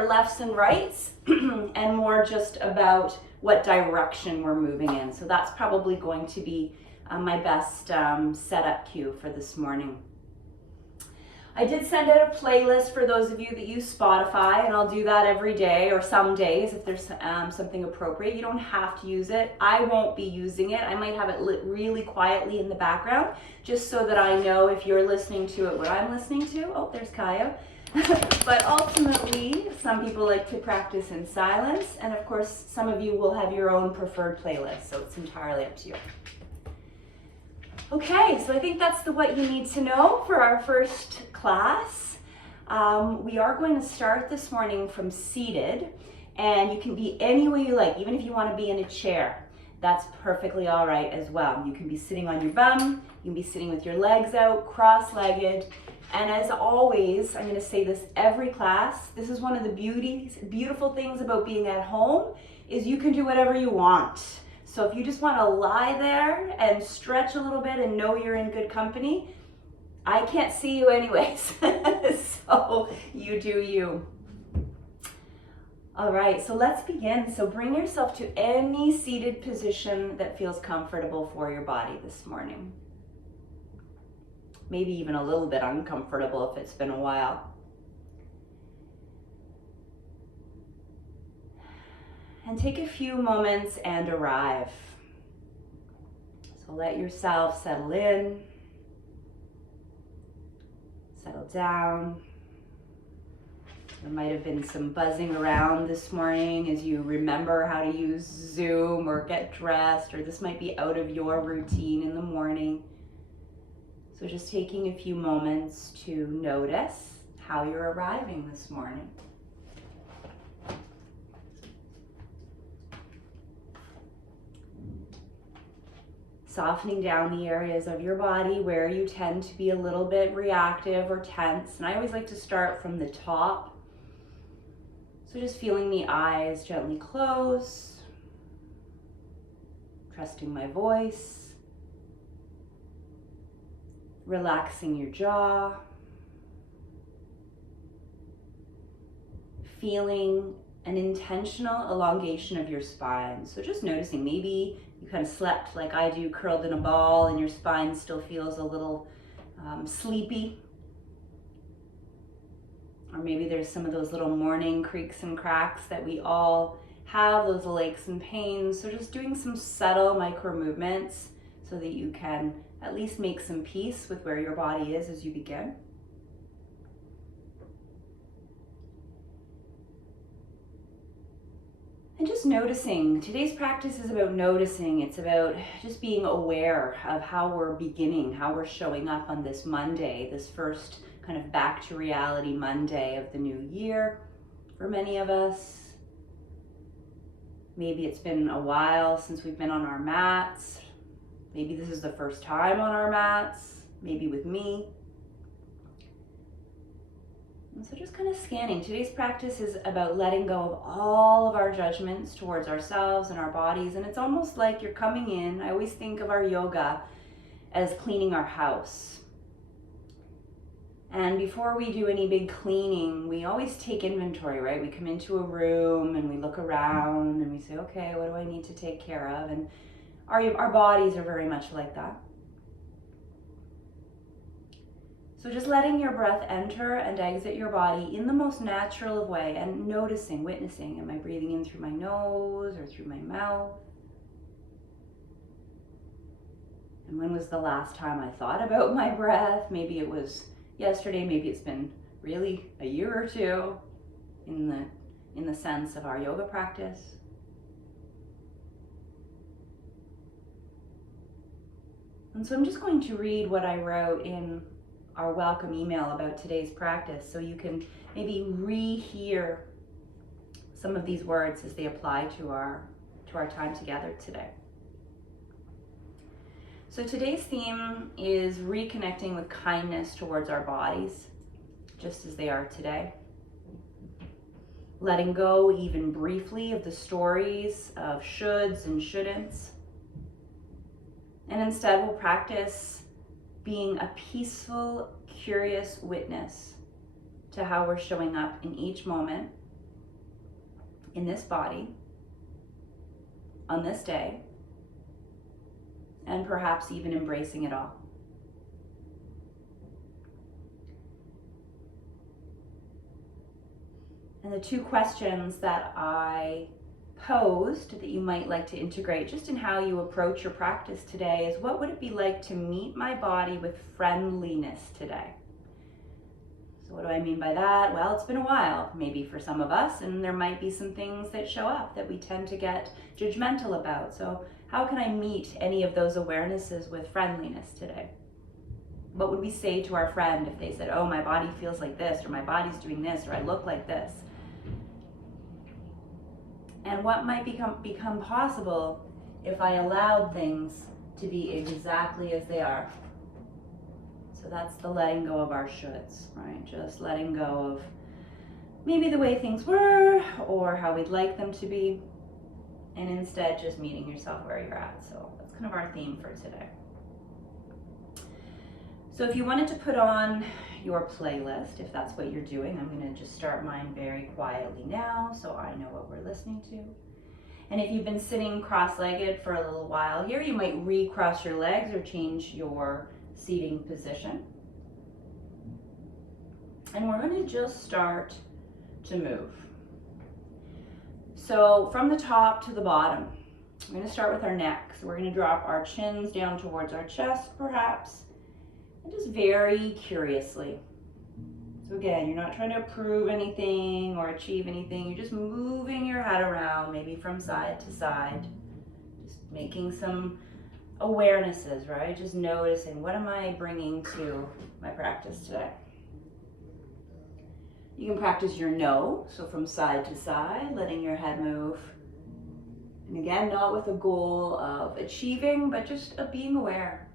our lefts and rights and more just about what direction we're moving in. So that's probably going to be my best setup cue for this morning. I did send out a playlist for those of you that use Spotify, and I'll do that every day or some days if there's something appropriate. You don't have to use it. I won't be using it. I might have it lit really quietly in the background just so that I know if you're listening to it what I'm listening to. Oh, there's Kaya. But ultimately, some people like to practice in silence, and of course, some of you will have your own preferred playlist, so it's entirely up to you. Okay, so I think that's what you need to know for our first class. We are going to start this morning from seated, and you can be any way you like, even if you want to be in a chair. That's perfectly all right as well. You can be sitting on your bum, you can be sitting with your legs out, cross-legged, and as always, I'm going to say this every class, this is one of the beautiful things about being at home, is you can do whatever you want. So if you just want to lie there and stretch a little bit and know you're in good company, I can't see you anyways, so you do you. All right, so let's begin. So bring yourself to any seated position that feels comfortable for your body this morning. Maybe even a little bit uncomfortable if it's been a while. And take a few moments and arrive. So let yourself settle in, settle down. There might have been some buzzing around this morning as you remember how to use Zoom or get dressed, or this might be out of your routine in the morning. So just taking a few moments to notice how you're arriving this morning. Softening down the areas of your body where you tend to be a little bit reactive or tense. And I always like to start from the top. So just feeling the eyes gently close, trusting my voice, relaxing your jaw, feeling an intentional elongation of your spine. So just noticing, maybe you kind of slept like I do, curled in a ball, and your spine still feels a little sleepy. Or maybe there's some of those little morning creaks and cracks that we all have, those little aches and pains. So just doing some subtle micro movements so that you can at least make some peace with where your body is as you begin. And just noticing. Today's practice is about noticing. It's about just being aware of how we're beginning, how we're showing up on this Monday, this first kind of back to reality Monday of the new year for many of us. Maybe it's been a while since we've been on our mats. Maybe this is the first time on our mats, maybe with me. And so just kind of scanning. Today's practice is about letting go of all of our judgments towards ourselves and our bodies. And it's almost like you're coming in. I always think of our yoga as cleaning our house. And before we do any big cleaning, we always take inventory, right? We come into a room and we look around and we say, okay, what do I need to take care of? And our bodies are very much like that. So just letting your breath enter and exit your body in the most natural of way and noticing, witnessing, am I breathing in through my nose or through my mouth? And when was the last time I thought about my breath? Maybe it was yesterday, maybe it's been really a year or two in the sense of our yoga practice. And so I'm just going to read what I wrote in our welcome email about today's practice, so you can maybe rehear some of these words as they apply to our time together today. So today's theme is reconnecting with kindness towards our bodies, just as they are today. Letting go, even briefly, of the stories of shoulds and shouldn'ts. And instead we'll practice being a peaceful, curious witness to how we're showing up in each moment in this body on this day, and perhaps even embracing it all. And the two questions that I posed that you might like to integrate just in how you approach your practice today is, what would it be like to meet my body with friendliness today? So what do I mean by that? Well, it's been a while, maybe for some of us, and there might be some things that show up that we tend to get judgmental about. So how can I meet any of those awarenesses with friendliness today? What would we say to our friend if they said, oh, my body feels like this, or my body's doing this, or I look like this? And what might become possible if I allowed things to be exactly as they are? So that's the letting go of our shoulds, right? Just letting go of maybe the way things were or how we'd like them to be, and instead just meeting yourself where you're at. So that's kind of our theme for today. So if you wanted to put on your playlist, if that's what you're doing, I'm going to just start mine very quietly now so I know what we're listening to. And if you've been sitting cross-legged for a little while here, you might recross your legs or change your seating position. And we're going to just start to move. So from the top to the bottom, we're going to start with our neck. So we're going to drop our chins down towards our chest, perhaps, and just very curiously. So again, you're not trying to prove anything or achieve anything. You're just moving your head around, maybe from side to side, just making some awarenesses, right? Just noticing, what am I bringing to my practice today? You can practice your no, so from side to side, letting your head move. And again, not with a goal of achieving, but just of being aware.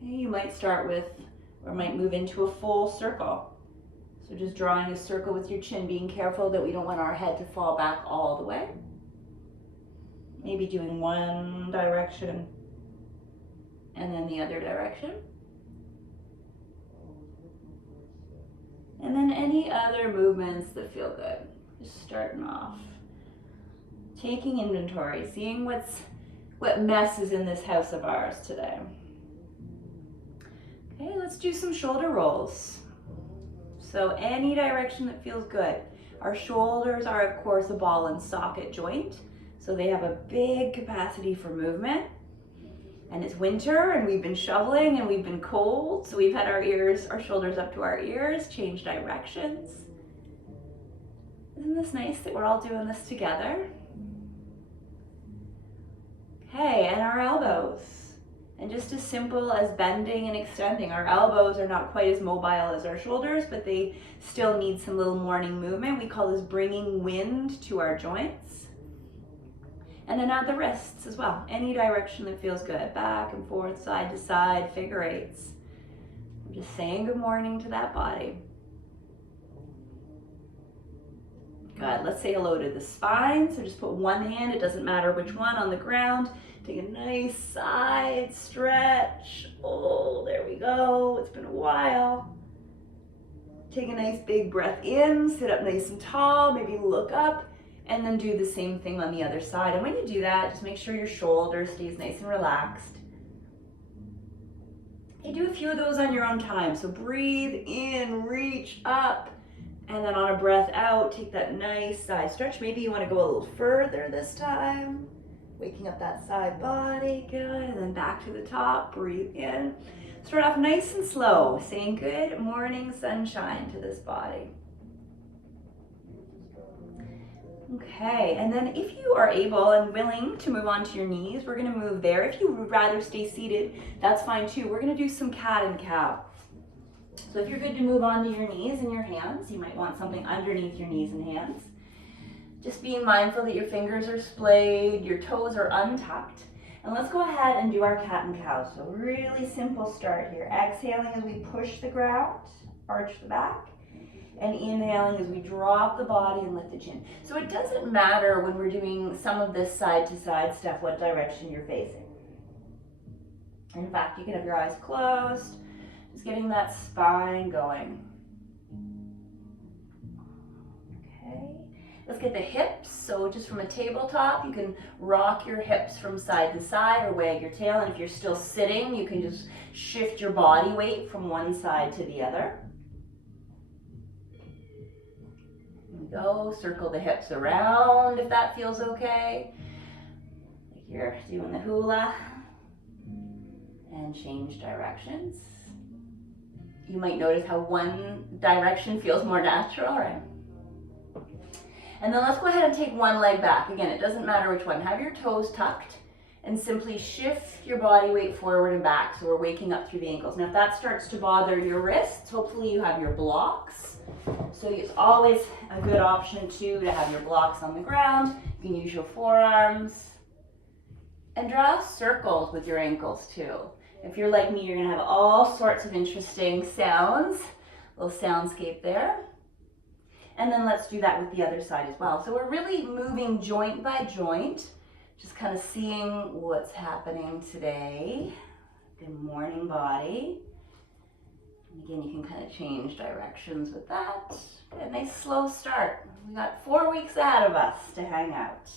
You might start with, or might move into a full circle. So just drawing a circle with your chin, being careful that we don't want our head to fall back all the way. Maybe doing one direction and then the other direction. And then any other movements that feel good. Just starting off. Taking inventory, seeing what mess is in this house of ours today. Okay, let's do some shoulder rolls. So any direction that feels good. Our shoulders are, of course, a ball and socket joint. So they have a big capacity for movement. And it's winter and we've been shoveling and we've been cold. So we've had our shoulders up to our ears, change directions. Isn't this nice that we're all doing this together? Okay, and our elbows. And just as simple as bending and extending. Our elbows are not quite as mobile as our shoulders, but they still need some little morning movement. We call this bringing wind to our joints. And then at the wrists as well. Any direction that feels good. Back and forth, side to side, figure eights. I'm just saying good morning to that body. Good. Let's say hello to the spine. So just put one hand, it doesn't matter which one, on the ground. Take a nice side stretch. Oh, there we go. It's been a while. Take a nice big breath in, sit up nice and tall, maybe look up, and then do the same thing on the other side. And when you do that, just make sure your shoulder stays nice and relaxed. You do a few of those on your own time. So breathe in, reach up, and then on a breath out, take that nice side stretch. Maybe you want to go a little further this time. Waking up that side body, good, and then back to the top, breathe in. Start off nice and slow, saying good morning sunshine to this body. Okay, and then if you are able and willing to move on to your knees, we're gonna move there. If you would rather stay seated, that's fine too. We're gonna do some cat and cow. So if you're good to move on to your knees and your hands, you might want something underneath your knees and hands. Just being mindful that your fingers are splayed, your toes are untucked. And let's go ahead and do our cat and cow. So really simple start here. Exhaling as we push the ground, arch the back. And inhaling as we drop the body and lift the chin. So it doesn't matter when we're doing some of this side to side stuff, what direction you're facing. In fact, you can have your eyes closed, just getting that spine going. let's get the hips. So just from a tabletop, you can rock your hips from side to side or wag your tail. And if you're still sitting, you can just shift your body weight from one side to the other. There we go. Circle the hips around if that feels okay. Like you're doing the hula. And change directions. You might notice how one direction feels more natural, right? And then let's go ahead and take one leg back. Again, it doesn't matter which one. Have your toes tucked and simply shift your body weight forward and back. So we're waking up through the ankles. Now if that starts to bother your wrists, hopefully you have your blocks. So it's always a good option too to have your blocks on the ground. You can use your forearms. And draw circles with your ankles too. If you're like me, you're gonna have all sorts of interesting sounds. Little soundscape there. And then let's do that with the other side as well. So we're really moving joint by joint, just kind of seeing what's happening today. Good morning, body. And again, you can kind of change directions with that. Good, nice slow start. We got 4 weeks ahead of us to hang out.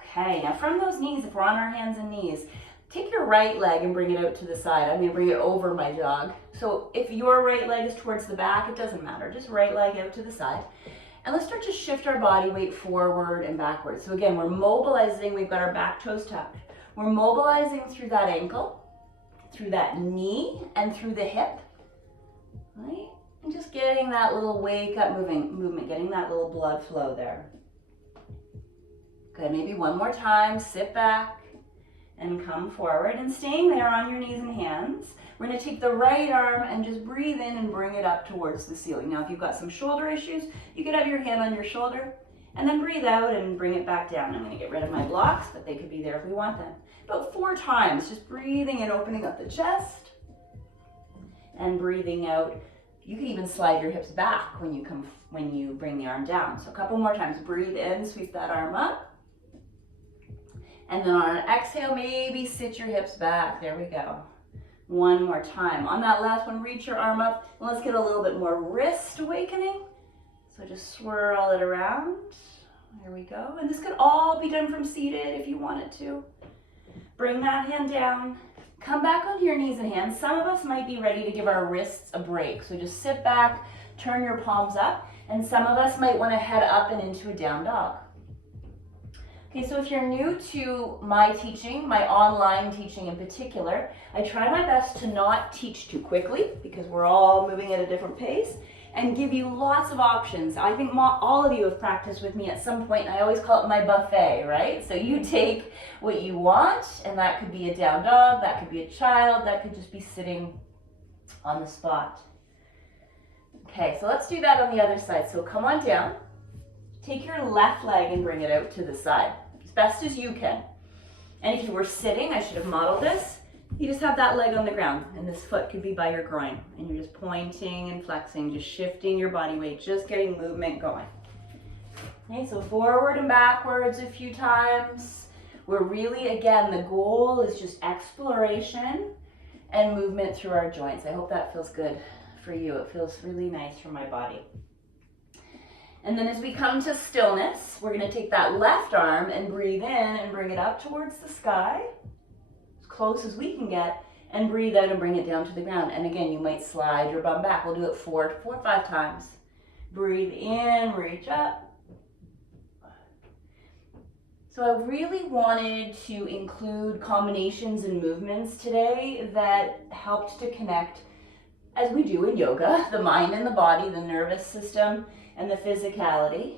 Okay, now from those knees, if we're on our hands and knees, take your right leg and bring it out to the side. I'm going to bring it over my dog. So if your right leg is towards the back, it doesn't matter. Just right leg out to the side. And let's start to shift our body weight forward and backwards. So again, we're mobilizing. We've got our back toes tucked. We're mobilizing through that ankle, through that knee, and through the hip. Right? And just getting that little wake up movement, getting that little blood flow there. Good, maybe one more time. Sit back and come forward and staying there on your knees and hands. We're going to take the right arm and just breathe in and bring it up towards the ceiling. Now if you've got some shoulder issues, you could have your hand on your shoulder and then breathe out and bring it back down. I'm going to get rid of my blocks, but they could be there if we want them. About 4 times, just breathing and opening up the chest and breathing out. You can even slide your hips back when you bring the arm down. So a couple more times. Breathe in, sweep that arm up. And then on an exhale, maybe sit your hips back. There we go. One more time. On that last one, reach your arm up. And let's get a little bit more wrist awakening. So just swirl it around. There we go. And this could all be done from seated if you wanted to. Bring that hand down. Come back onto your knees and hands. Some of us might be ready to give our wrists a break. So just sit back, turn your palms up. And some of us might want to head up and into a down dog. Okay, so if you're new to my teaching, my online teaching in particular, I try my best to not teach too quickly because we're all moving at a different pace and give you lots of options. I think all of you have practiced with me at some point, and I always call it my buffet, right? So you take what you want, and that could be a down dog, that could be a child, that could just be sitting on the spot. Okay, so let's do that on the other side. So come on down. Take your left leg and bring it out to the side, as best as you can. And if you were sitting, I should have modeled this, you just have that leg on the ground, and this foot could be by your groin. And you're just pointing and flexing, just shifting your body weight, just getting movement going. Okay, so forward and backwards a few times. We're really, again, the goal is just exploration and movement through our joints. I hope that feels good for you. It feels really nice for my body. And then as we come to stillness, we're going to take that left arm and breathe in and bring it up towards the sky, as close as we can get, and breathe out and bring it down to the ground. And again, you might slide your bum back. We'll do it 4 or 5 times. Breathe in, reach up. So I really wanted to include combinations and movements today that helped to connect, as we do in yoga, the mind and the body, the nervous system, and the physicality,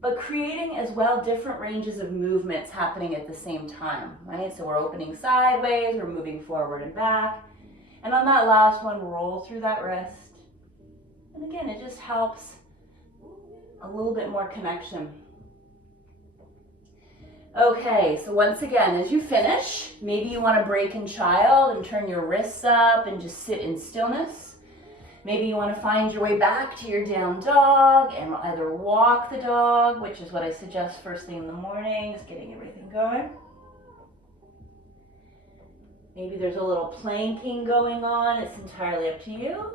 but creating as well different ranges of movements happening at the same time, right? So we're opening sideways, we're moving forward and back, and on that last one, roll through that wrist. And again, it just helps a little bit more connection. Okay, so once again, as you finish, maybe you want to break in child and turn your wrists up and just sit in stillness. Maybe you want to find your way back to your down dog and either walk the dog, which is what I suggest first thing in the morning, just getting everything going. Maybe there's a little planking going on. It's entirely up to you.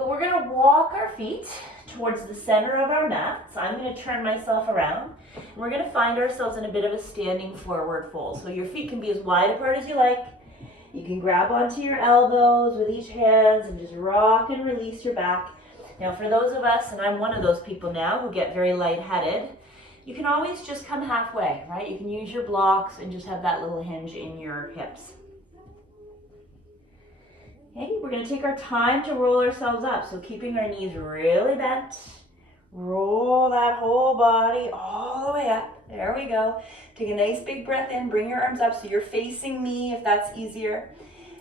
But we're going to walk our feet towards the center of our mat. So I'm going to turn myself around. And we're going to find ourselves in a bit of a standing forward fold. So your feet can be as wide apart as you like. You can grab onto your elbows with each hand and just rock and release your back. Now for those of us, and I'm one of those people now who get very lightheaded, you can always just come halfway, right? You can use your blocks and just have that little hinge in your hips. Okay, we're going to take our time to roll ourselves up. So keeping our knees really bent. Roll that whole body all the way up. There we go. Take a nice big breath in. Bring your arms up so you're facing me if that's easier.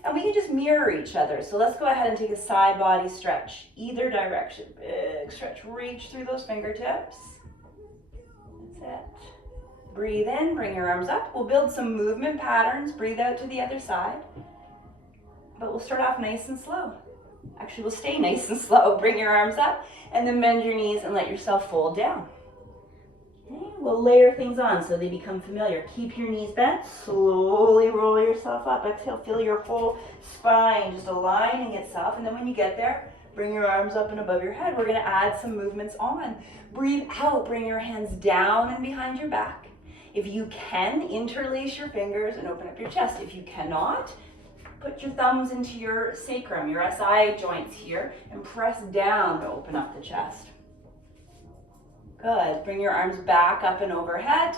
And we can just mirror each other. So let's go ahead and take a side body stretch. Either direction. Big stretch. Reach through those fingertips. That's it. Breathe in. Bring your arms up. We'll build some movement patterns. Breathe out to the other side. But we'll start off nice and slow. Actually, we'll stay nice and slow. Bring your arms up and then bend your knees and let yourself fold down. Okay, we'll layer things on so they become familiar. Keep your knees bent. Slowly roll yourself up. Exhale, feel your whole spine just aligning itself. And then when you get there, bring your arms up and above your head. We're going to add some movements on. Breathe out. Bring your hands down and behind your back. If you can, interlace your fingers and open up your chest. If you cannot, put your thumbs into your sacrum, your SI joints here, and press down to open up the chest. Good. Bring your arms back up and overhead,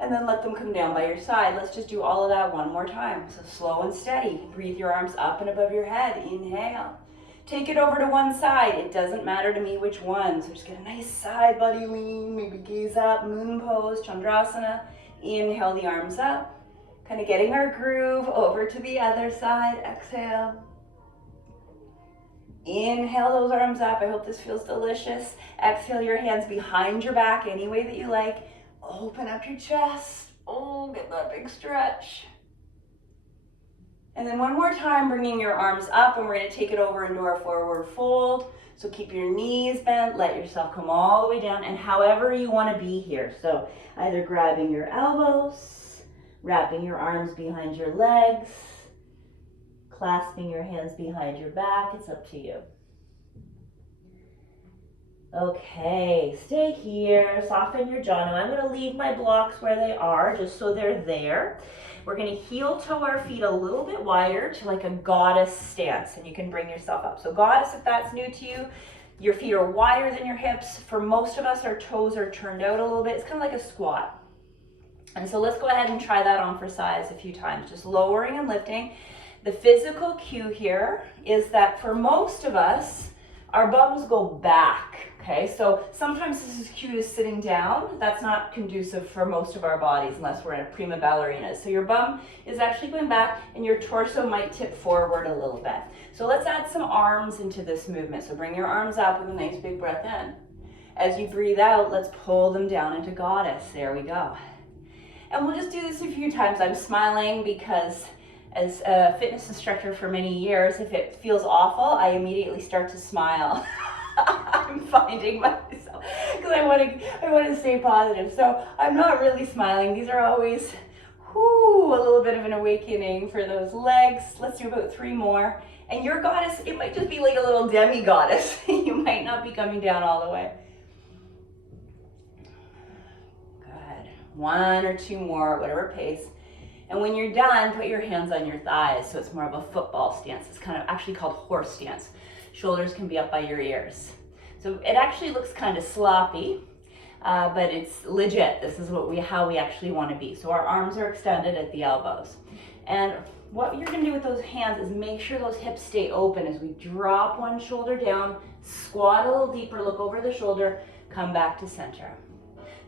and then let them come down by your side. Let's just do all of that one more time. So slow and steady. Breathe your arms up and above your head. Inhale. Take it over to one side. It doesn't matter to me which one. So just get a nice side body lean, maybe gaze up, moon pose, Chandrasana. Inhale the arms up. Kind of getting our groove over to the other side. Exhale. Inhale those arms up. I hope this feels delicious. Exhale your hands behind your back any way that you like. Open up your chest. Oh, get that big stretch. And then one more time, bringing your arms up, and we're going to take it over into our forward fold. So keep your knees bent. Let yourself come all the way down, and however you want to be here. So either grabbing your elbows, wrapping your arms behind your legs, clasping your hands behind your back. It's up to you. Okay, stay here, soften your jaw. Now I'm going to leave my blocks where they are, just so they're there. We're going to heel toe our feet a little bit wider to like a goddess stance, and you can bring yourself up. So goddess, if that's new to you, your feet are wider than your hips. For most of us, our toes are turned out a little bit. It's kind of like a squat. And so let's go ahead and try that on for size a few times, just lowering and lifting. The physical cue here is that for most of us, our bums go back, okay? So sometimes this is cue to sitting down. That's not conducive for most of our bodies unless we're in a prima ballerina. So your bum is actually going back and your torso might tip forward a little bit. So let's add some arms into this movement. So bring your arms up with a nice big breath in. As you breathe out, let's pull them down into goddess. There we go. And we'll just do this a few times. I'm smiling because as a fitness instructor for many years, if it feels awful, I immediately start to smile. I'm finding myself because I want to stay positive. So I'm not really smiling. These are always a little bit of an awakening for those legs. Let's do about 3 more. And your goddess, it might just be like a little demi-goddess. You might not be coming down all the way. Good. 1 or 2 more, whatever pace. And when you're done, put your hands on your thighs so it's more of a football stance. It's kind of actually called horse stance. Shoulders can be up by your ears. So it actually looks kind of sloppy, but it's legit. This is how we actually want to be. So our arms are extended at the elbows. And what you're going to do with those hands is make sure those hips stay open as we drop one shoulder down, squat a little deeper, look over the shoulder, come back to center.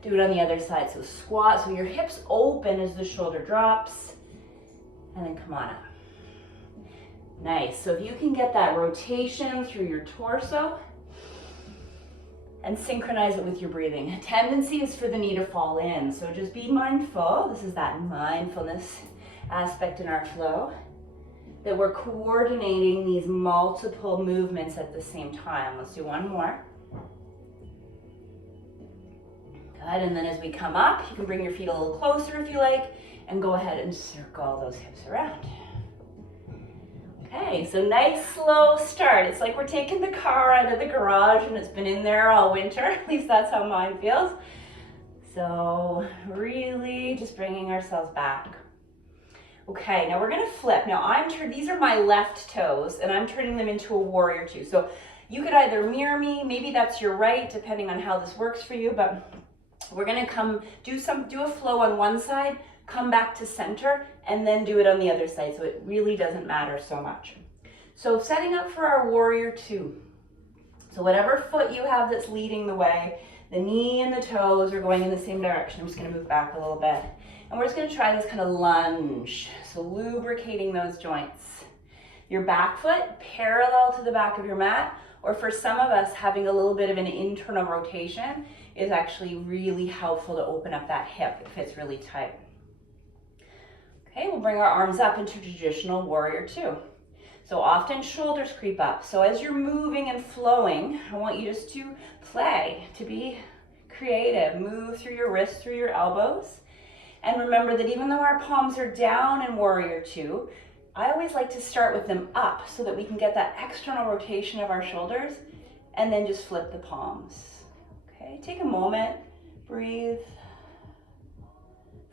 Do it on the other side. So squat, so your hips open as the shoulder drops, and then come on up. Nice. So if you can get that rotation through your torso and synchronize it with your breathing. A tendency is for the knee to fall in. So just be mindful. This is that mindfulness aspect in our flow, that we're coordinating these multiple movements at the same time. Let's do 1 more. Good, and then as we come up, you can bring your feet a little closer if you like, and go ahead and circle those hips around. Okay, so nice slow start. It's like we're taking the car out of the garage and it's been in there all winter. At least that's how mine feels. So really just bringing ourselves back. Okay, now we're gonna flip. Now these are my left toes and I'm turning them into a warrior two. So you could either mirror me, maybe that's your right, depending on how this works for you, but we're gonna do a flow on one side, come back to center, and then do it on the other side, so it really doesn't matter so much. So setting up for our warrior two. So whatever foot you have that's leading the way, the knee and the toes are going in the same direction. I'm just gonna move back a little bit. And we're just gonna try this kind of lunge. So lubricating those joints. Your back foot parallel to the back of your mat, or for some of us, having a little bit of an internal rotation is actually really helpful to open up that hip if it's really tight. Okay, we'll bring our arms up into traditional warrior two. So often shoulders creep up. So as you're moving and flowing, I want you just to play, to be creative. Move through your wrists, through your elbows. And remember that even though our palms are down in warrior two, I always like to start with them up so that we can get that external rotation of our shoulders and then just flip the palms. Okay, take a moment, breathe,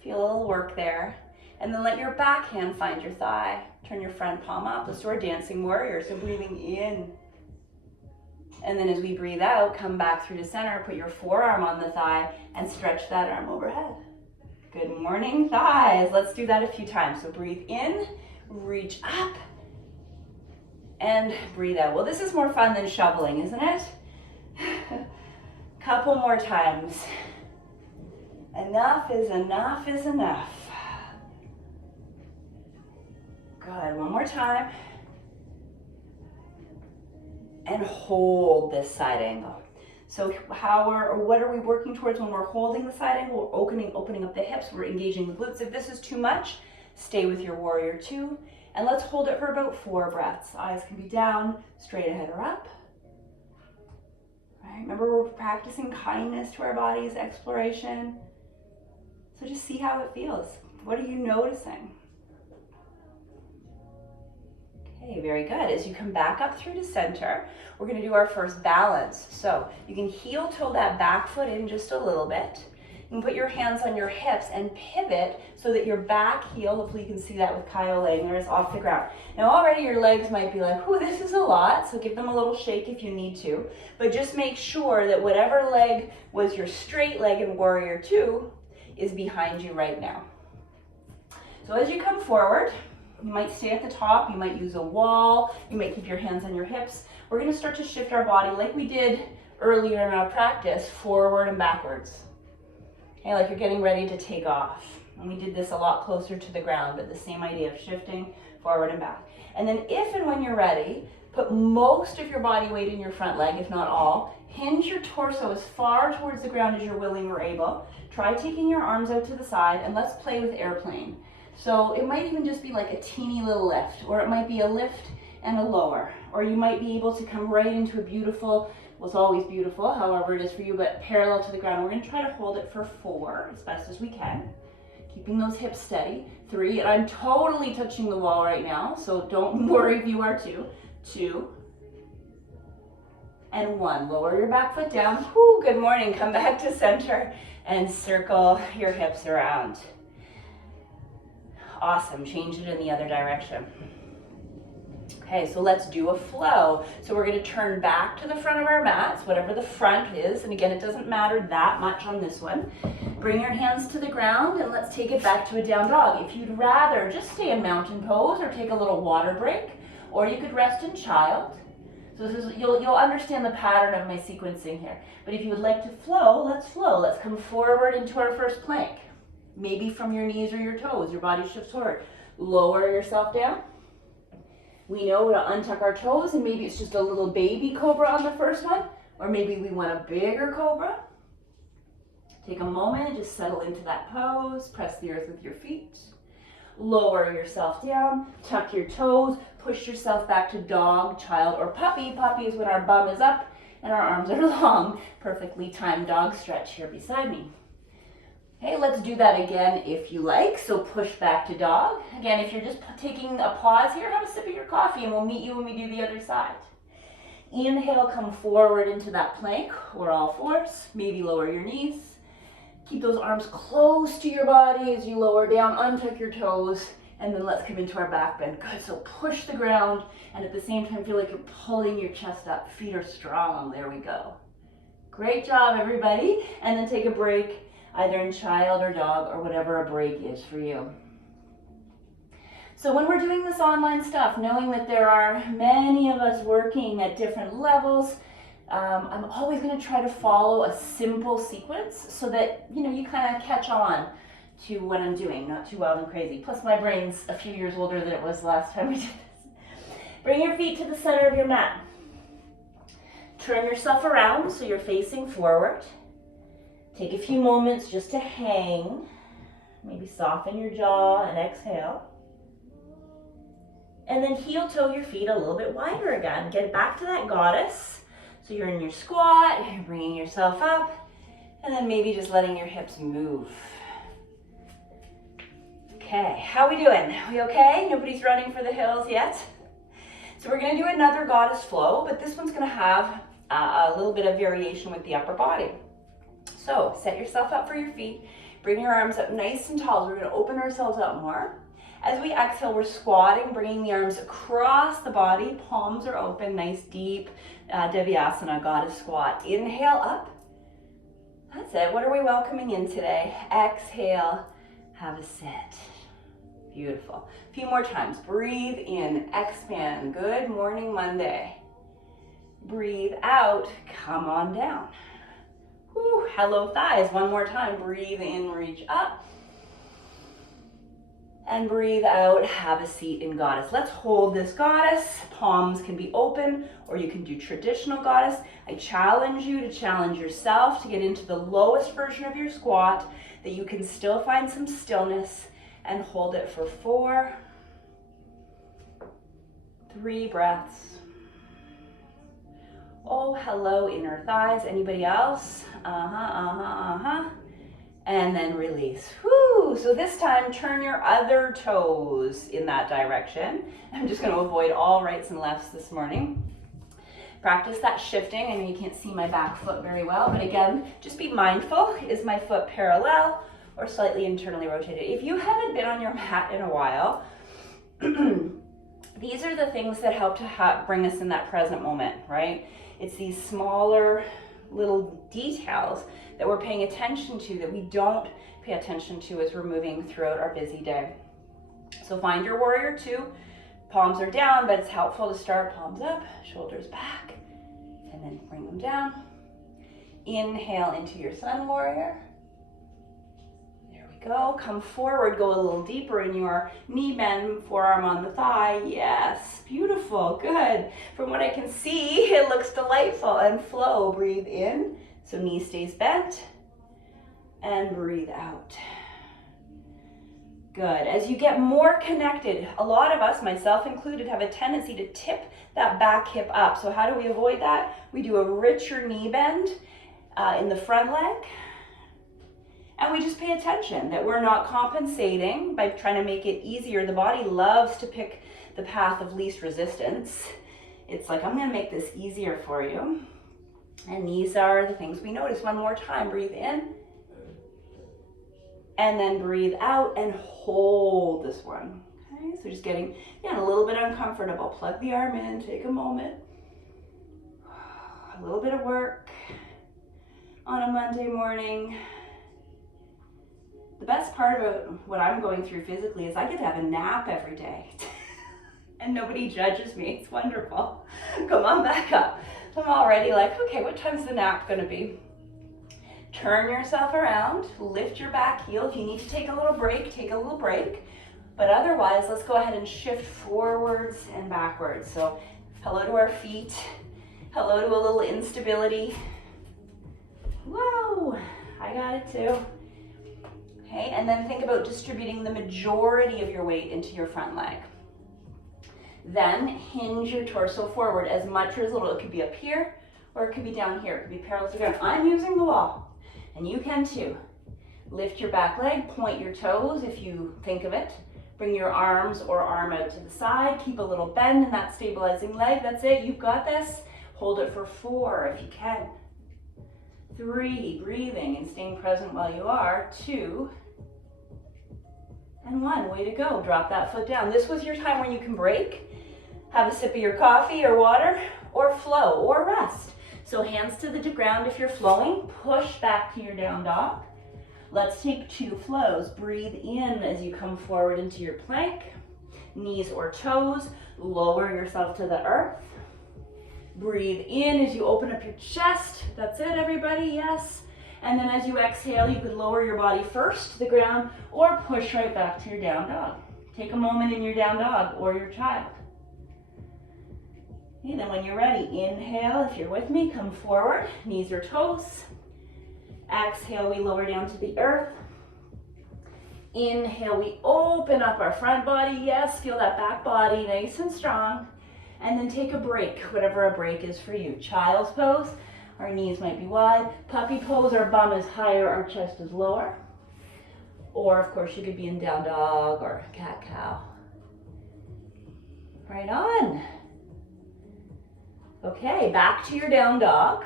feel a little work there, and then let your back hand find your thigh. Turn your front palm up. Let's do our dancing warrior. So breathing in. And then as we breathe out, come back through to center, put your forearm on the thigh and stretch that arm overhead. Good morning, thighs. Let's do that a few times. So breathe in, reach up, and breathe out. Well, this is more fun than shoveling, isn't it? Couple more times. Enough is enough is enough. Good, one more time. And hold this side angle. So what are we working towards when we're holding the side angle? We're opening up the hips, we're engaging the glutes. If this is too much, stay with your warrior two. And let's hold it for about 4 breaths. Eyes can be down, straight ahead or up. Right, remember we're practicing kindness to our bodies, exploration. So just see how it feels. What are you noticing? Okay, very good. As you come back up through to center, we're going to do our first balance. So you can heel toe that back foot in just a little bit. You can put your hands on your hips and pivot so that your back heel, hopefully you can see that with Kyle laying there, is off the ground. Now already your legs might be like, ooh, this is a lot, so give them a little shake if you need to. But just make sure that whatever leg was your straight leg in warrior two is behind you right now. So as you come forward, you might stay at the top, you might use a wall, you might keep your hands on your hips. We're gonna start to shift our body like we did earlier in our practice, forward and backwards. Okay, like you're getting ready to take off. And we did this a lot closer to the ground, but the same idea of shifting forward and back. And then if and when you're ready, put most of your body weight in your front leg, if not all. Hinge your torso as far towards the ground as you're willing or able. Try taking your arms out to the side, and let's play with airplane. So it might even just be like a teeny little lift, or it might be a lift and a lower, or you might be able to come right into a beautiful, well, it's always beautiful, however it is for you, but parallel to the ground. We're going to try to hold it for 4 as best as we can, keeping those hips steady. 3, and I'm totally touching the wall right now, so don't worry if you are too. 2, and 1. Lower your back foot down. Whoo, good morning. Come back to center and circle your hips around. Awesome, change it in the other direction. Okay, so let's do a flow. So we're gonna turn back to the front of our mats, whatever the front is, and again, it doesn't matter that much on this one. Bring your hands to the ground and let's take it back to a down dog. If you'd rather just stay in mountain pose or take a little water break, or you could rest in child. So this is, you'll understand the pattern of my sequencing here. But if you would like to flow, let's flow. Let's come forward into our first plank. Maybe from your knees or your toes, your body shifts forward. Lower yourself down. We know to untuck our toes, and maybe it's just a little baby cobra on the first one, or maybe we want a bigger cobra. Take a moment, just settle into that pose, press the earth with your feet. Lower yourself down, tuck your toes, push yourself back to dog, child, or puppy. Puppy is when our bum is up and our arms are long. Perfectly timed dog stretch here beside me. Okay, let's do that again if you like. So push back to dog. Again, if you're just taking a pause here, have a sip of your coffee and we'll meet you when we do the other side. Inhale, come forward into that plank or all fours. Maybe lower your knees. Keep those arms close to your body as you lower down, untuck your toes, and then let's come into our back bend. Good, so push the ground and at the same time feel like you're pulling your chest up. Feet are strong, there we go. Great job, everybody. And then take a break, either in child or dog or whatever a break is for you. So when we're doing this online stuff, knowing that there are many of us working at different levels, I'm always going to try to follow a simple sequence so that you kind of catch on to what I'm doing, not too wild and crazy. Plus my brain's a few years older than it was last time we did this. Bring your feet to the center of your mat. Turn yourself around so you're facing forward. Take a few moments just to hang. Maybe soften your jaw and exhale. And then heel toe your feet a little bit wider again. Get back to that goddess. So you're in your squat, you're bringing yourself up, and then maybe just letting your hips move. Okay, how are we doing? Are we okay? Nobody's running for the hills yet? So we're gonna do another goddess flow, but this one's gonna have a little bit of variation with the upper body. So set yourself up for your feet, bring your arms up nice and tall. So we're gonna open ourselves up more. As we exhale, we're squatting, bringing the arms across the body, palms are open, nice deep Devyasana, goddess squat. Inhale up. That's it. What are we welcoming in today? Exhale, have a sit. Beautiful. A few more times. Breathe in, expand. Good morning, Monday. Breathe out, come on down. Whew, hello thighs. One more time. Breathe in, reach up. And breathe out, have a seat in goddess. Let's hold this goddess. Palms can be open, or you can do traditional goddess. I challenge you to challenge yourself to get into the lowest version of your squat, that you can still find some stillness, and hold it for 4, 3 breaths. Oh, hello, inner thighs. Anybody else? And then release. Whoo! So this time, turn your other toes in that direction. I'm just going to avoid all rights and lefts this morning. Practice that shifting. I know you can't see my back foot very well, but again, just be mindful. Is my foot parallel or slightly internally rotated? If you haven't been on your mat in a while, these are the things that help to bring us in that present moment, right? It's these smaller little details that we're paying attention to that we don't pay attention to as we're moving throughout our busy day. So find your warrior 2. Palms are down, but it's helpful to start palms up, shoulders back, and then bring them down. Inhale into your sun warrior. There we go. Come forward, go a little deeper in your knee bend, forearm on the thigh. Yes, beautiful, good. From what I can see, it looks delightful. And flow, breathe in, so knee stays bent, and breathe out. Good. As you get more connected, a lot of us, myself included, have a tendency to tip that back hip up. So how do we avoid that? We do a richer knee bend in the front leg. And we just pay attention that we're not compensating by trying to make it easier. The body loves to pick the path of least resistance. It's like, I'm going to make this easier for you. And these are the things we notice. One more time. Breathe in. And then breathe out and hold this one. Okay, so just getting a little bit uncomfortable. Plug the arm in, take a moment. A little bit of work on a Monday morning. The best part about what I'm going through physically is I get to have a nap every day. And nobody judges me. It's wonderful. Come on back up. I'm already like, okay, what time's the nap gonna be? Turn yourself around, lift your back heel. If you need to take a little break, take a little break. But otherwise, let's go ahead and shift forwards and backwards. So hello to our feet. Hello to a little instability. Whoa, I got it too. Okay, and then think about distributing the majority of your weight into your front leg. Then hinge your torso forward as much or as little. It could be up here or it could be down here. It could be parallel to the ground. I'm using the wall, and you can too. Lift your back leg, point your toes if you think of it. Bring your arms or arm out to the side. Keep a little bend in that stabilizing leg. That's it, you've got this. Hold it for 4 if you can. 3, breathing and staying present while you are. 2, and 1, way to go. Drop that foot down. This was your time when you can break, have a sip of your coffee or water, or flow, or rest. So hands to the ground if you're flowing, push back to your down dog. Let's take 2 flows. Breathe in as you come forward into your plank, knees or toes, lower yourself to the earth. Breathe in as you open up your chest. That's it, everybody, yes. And then as you exhale, you could lower your body first to the ground or push right back to your down dog. Take a moment in your down dog or your child. Okay, then when you're ready, inhale, if you're with me, come forward, knees or toes. Exhale, we lower down to the earth. Inhale, we open up our front body. Yes, feel that back body nice and strong. And then take a break, whatever a break is for you. Child's pose, our knees might be wide. Puppy pose, our bum is higher, our chest is lower. Or of course you could be in down dog or cat cow. Right on. Okay, back to your down dog.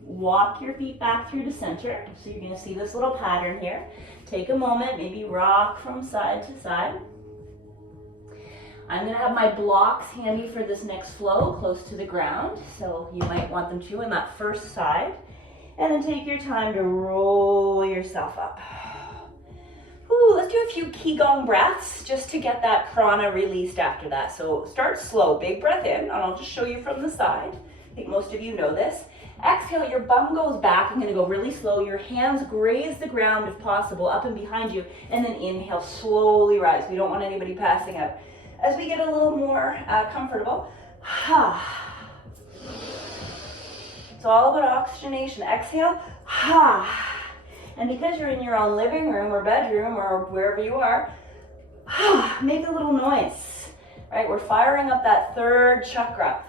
Walk your feet back through to center. So you're gonna see this little pattern here. Take a moment, maybe rock from side to side. I'm gonna have my blocks handy for this next flow, close to the ground. So you might want them to in that first side. And then take your time to roll yourself up. Ooh, let's do a few Qigong breaths just to get that prana released after that. So start slow, big breath in, and I'll just show you from the side. I think most of you know this. Exhale, your bum goes back. I'm gonna go really slow. Your hands graze the ground if possible, up and behind you. And then inhale, slowly rise. We don't want anybody passing out. As we get a little more comfortable, it's all about oxygenation. Exhale, and because you're in your own living room or bedroom or wherever you are, make a little noise, right? We're firing up that third chakra.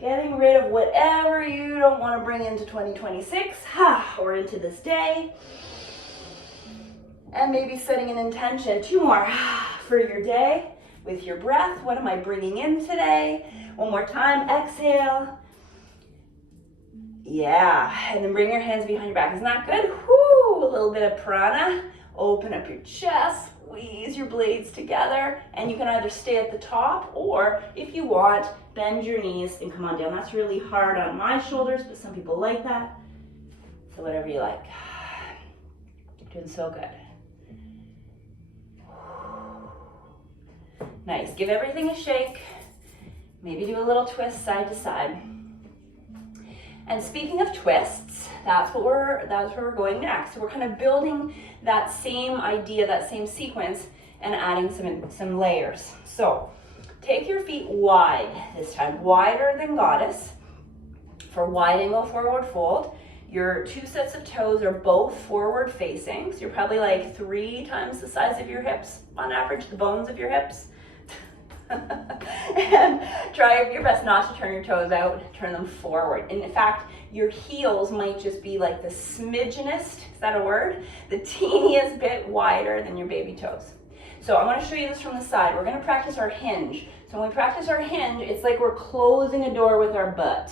Getting rid of whatever you don't want to bring into 2026 or into this day. And maybe setting an intention, 2 more for your day with your breath. What am I bringing in today? 1 more time, exhale. Yeah, and then bring your hands behind your back. Isn't that good? Whoo, a little bit of prana. Open up your chest, squeeze your blades together, and you can either stay at the top or, if you want, bend your knees and come on down. That's really hard on my shoulders, but some people like that. So whatever you like. Doing so good. Nice. Give everything a shake. Maybe do a little twist side to side. And speaking of twists, that's where we're going next. So we're kind of building that same idea, that same sequence, and adding some layers. So take your feet wide this time, wider than goddess. For wide angle forward fold, your 2 sets of toes are both forward facing. So you're probably like 3 times the size of your hips on average, the bones of your hips. And try your best not to turn your toes out, turn them forward. And in fact, your heels might just be like the smidgenest, is that a word? The teeniest bit wider than your baby toes. So I want to show you this from the side. We're going to practice our hinge. So when we practice our hinge, it's like we're closing a door with our butt.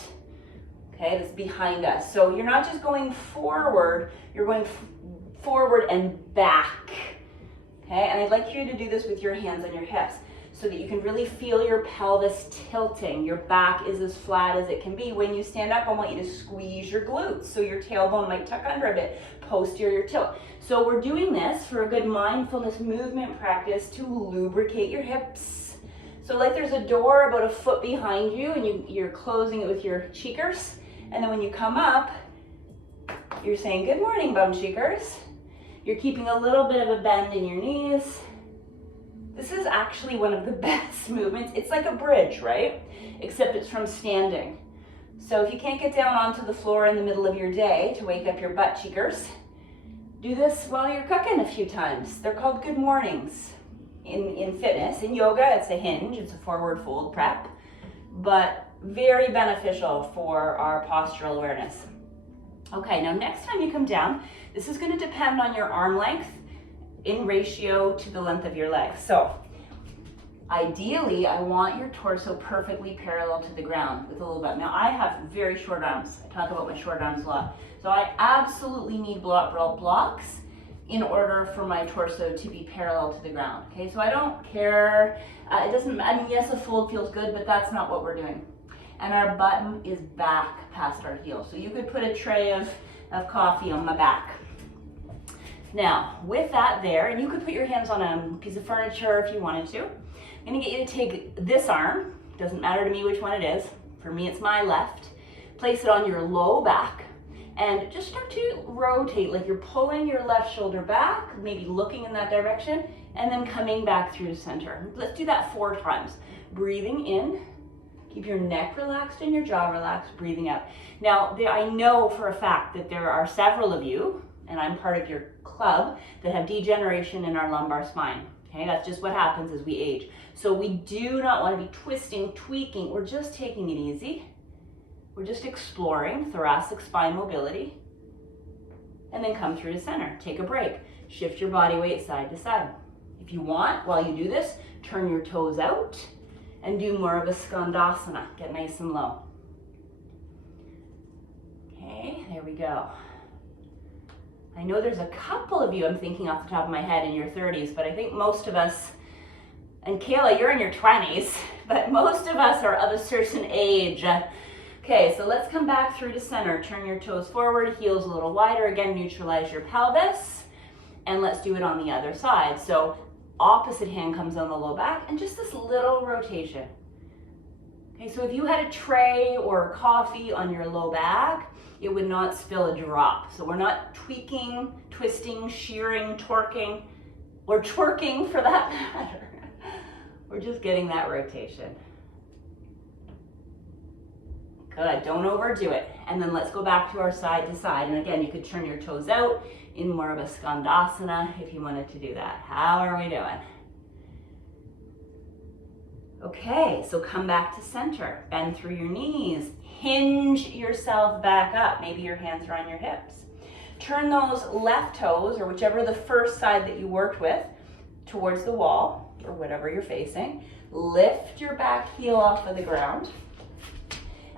Okay, that's behind us. So you're not just going forward, you're going forward and back. Okay, and I'd like you to do this with your hands on your hips, so that you can really feel your pelvis tilting. Your back is as flat as it can be. When you stand up, I want you to squeeze your glutes, so your tailbone might tuck under a bit, posterior tilt. So we're doing this for a good mindfulness movement practice to lubricate your hips. So like there's a door about a foot behind you, and you're closing it with your cheekers, and then when you come up, you're saying, good morning, bum cheekers. You're keeping a little bit of a bend in your knees. This is actually one of the best movements. It's like a bridge, right? Except it's from standing. So if you can't get down onto the floor in the middle of your day to wake up your butt cheekers, do this while you're cooking a few times. They're called good mornings in fitness. In yoga, it's a hinge, it's a forward fold prep, but very beneficial for our postural awareness. Okay, now next time you come down, This is going to depend on your arm length in ratio to the length of your legs. So ideally, I want your torso perfectly parallel to the ground with a little bit. Now, I have very short arms. I talk about my short arms a lot. So I absolutely need blocks in order for my torso to be parallel to the ground. Okay, so I don't care. It doesn't, I mean, yes, a fold feels good, but that's not what we're doing. And our button is back past our heel. So you could put a tray of coffee on my back. Now, with that there, and you could put your hands on a piece of furniture if you wanted to. I'm gonna get you to take this arm, doesn't matter to me which one it is, for me it's my left, place it on your low back, and just start to rotate like you're pulling your left shoulder back, maybe looking in that direction, and then coming back through the center. Let's do that 4 times. Breathing in, keep your neck relaxed and your jaw relaxed, breathing out. Now, I know for a fact that there are several of you, and I'm part of your club, that have degeneration in our lumbar spine. Okay, that's just what happens as we age. So we do not want to be twisting, tweaking. We're just taking it easy. We're just exploring thoracic spine mobility. And then come through to center. Take a break. Shift your body weight side to side. If you want, while you do this, turn your toes out and do more of a skandasana. Get nice and low. Okay, there we go. I know there's a couple of you, I'm thinking off the top of my head, in your 30s, but I think most of us, and Kayla, you're in your 20s, but most of us are of a certain age. Okay, so let's come back through to center. Turn your toes forward, heels a little wider. Again, neutralize your pelvis. And let's do it on the other side. So opposite hand comes on the low back and just this little rotation. Okay, so if you had a tray or coffee on your low back, it would not spill a drop. So we're not tweaking, twisting, shearing, torquing, or twerking for that matter. We're just getting that rotation. Good, don't overdo it. And then let's go back to our side to side. And again, you could turn your toes out in more of a skandasana if you wanted to do that. How are we doing? Okay, so come back to center. Bend through your knees. Hinge yourself back up. Maybe your hands are on your hips. Turn those left toes, or whichever the first side that you worked with, towards the wall, or whatever you're facing. Lift your back heel off of the ground.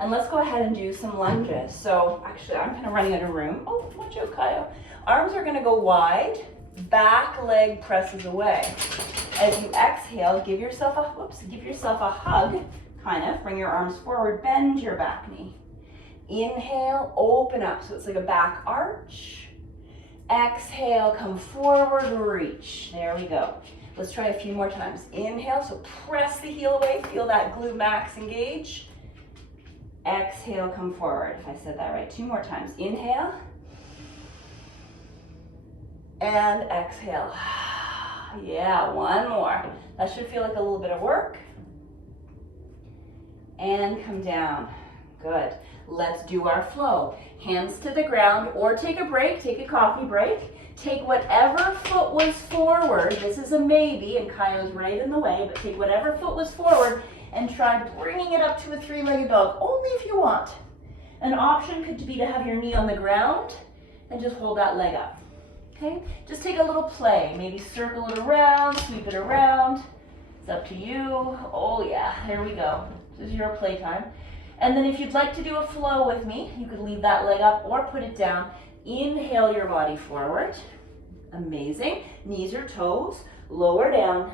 And let's go ahead and do some lunges. So actually, I'm kind of running out of room. Oh, watch out, Kyle. Arms are gonna go wide, back leg presses away. As you exhale, give yourself a hug, kind of. Bring your arms forward, bend your back knee. Inhale, open up, so it's like a back arch. Exhale, come forward, reach. There we go. Let's try a few more times. Inhale, so press the heel away, feel that glute max engage. Exhale, come forward, if I said that right. 2 more times. Inhale. And exhale. Yeah, 1 more. That should feel like a little bit of work. And come down. Good. Let's do our flow. Hands to the ground, or take a break, take a coffee break. Take whatever foot was forward. This is a maybe, and Kaio's right in the way, but take whatever foot was forward and try bringing it up to a 3-legged dog, only if you want. An option could be to have your knee on the ground and just hold that leg up. Okay? Just take a little play. Maybe circle it around, sweep it around. It's up to you. Oh yeah, there we go. This is your playtime. And then if you'd like to do a flow with me, you could leave that leg up or put it down. Inhale your body forward. Amazing. Knees or toes, lower down.